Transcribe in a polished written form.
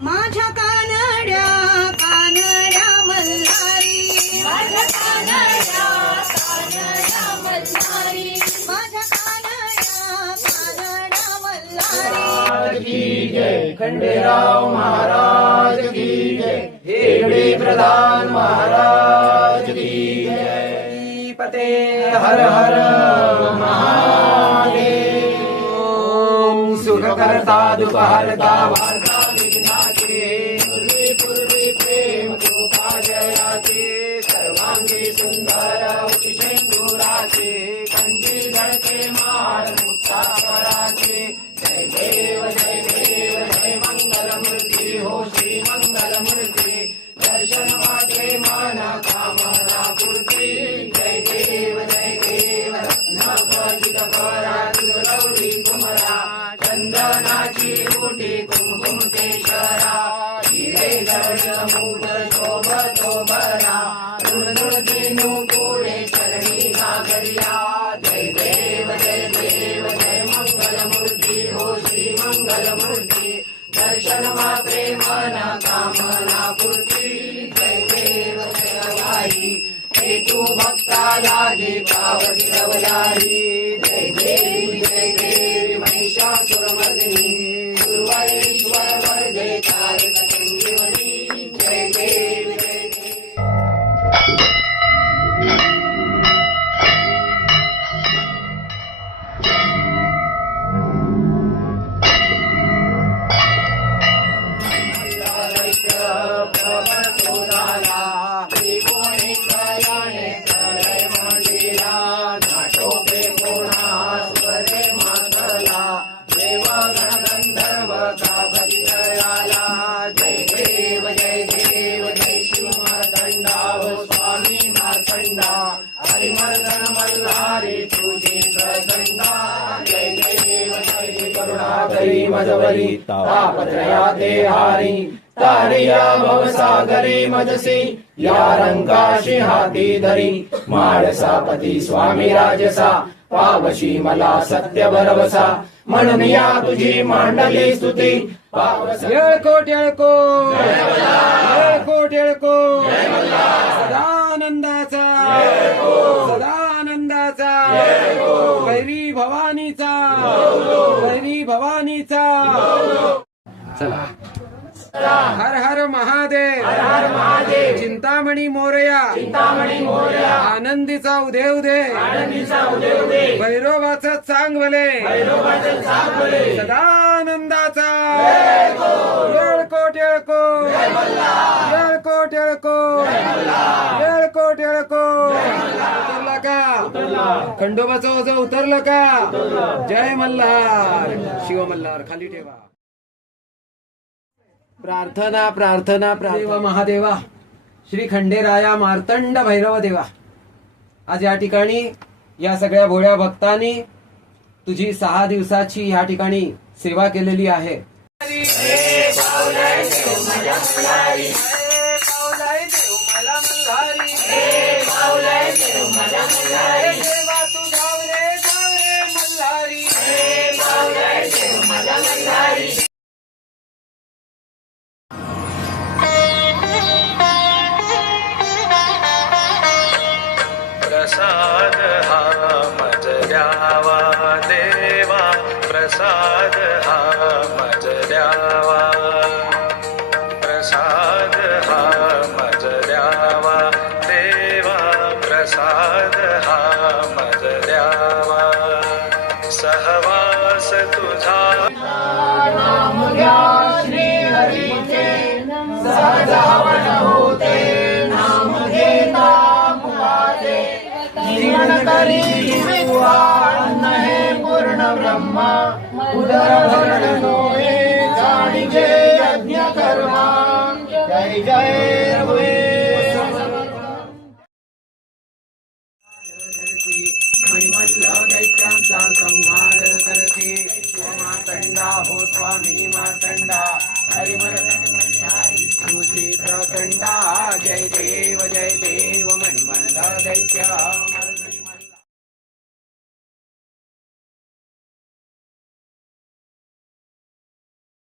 माझ्या कानड्या कानड्या मल्हारी, माझ्या कानड्या कानड्या मल्हारी, माझ्या कानड्या कानड्या मल्हारी। महाराज की जय, खंडेराव महाराज की जय, हेगडे प्रधान महाराज की जय। पते हर हर महादेव। ओम सुख करता दुख हरता वार्ता विघ्नाचे, पूर्वी पूर्वी प्रेम कृपा जयाचे, सर्वांगी सुंदर शेंदुराचे, कंठी झळके माळ मुक्तापराचे। जय देव जय मंगलमूर्ती हो श्री मंगलमूर्ती, दर्शन मात्रे मन कामना पूर्ती। जय देव रत्नाखचित करा गौरी कुमरा, चंदनाची उटी कुमकुम केशरा, हिरे जड मुद शोभतो बरा, ऋणधुळती नुपुरे चरणी घागरिया। जय देव जय मंगलमूर्ती हो श्री मंगलमूर्ती, दर्शन मात्रे मन कामना पूर्ती। जय देव जय हेतू भक्ता लागे पावती रवयारी। जय देवी महिषासुरमर्दिनी, गुरुवारेश्वर वरदे तारक संजीवनी। जय देवी मजवरी तापत्रया ते हारी, तारिया भवसागरी मजसी, या रंगाशी हाती धरी। माळसापती स्वामी राजसा, पावशी मला सत्य भरवसा, म्हणून या तुझी मांडली स्तुती। येळकोट येळकोट येळकोट येळकोट, सदानंदाचा सदानंदाचा, भैरी भवानीचा भैरी भवानीचा। चला हर हर महादेव, हर हर महादेव। चिंतामणी मोरया, चिंतामणी मोरया। आनंदीचा उदय उदय, आनंदीचा उदय उदय। भैरवाचं चांग भले, भैरवाचं चांग भले। सदानंदाचा येळकोट येळकोट येळकोट येळकोट येळकोट येळकोट। उतरला का खंडोबाचं ओझं उतरलं का? जय मल्हार शिव मल्हार। खाली ठेवा। प्रार्थना प्रार्थना प्रार्थना। महादेवा श्री खंडेराया मार्तंड भैरव देवा, आज या ठिकाणी या सगळ्या भोळ्या भक्तांनी तुझी 6 दिवसाची या ठिकाणी सेवा केलेली आहे। प्रसाद हा मज द्यावा देवा, प्रसाद हा मज द्यावा, प्रसाद हा मज द्यावा देवा, प्रसाद हा मज द्यावा। सहवास तुझा नाम घ्या श्री हरीचे, सहजावन होते नाम घेता मुखाचे। जीवन करी अन्न हे पूर्ण ब्रह्मा, उदर भरण होय जाणीजे यज्ञ कर्मा। जय जय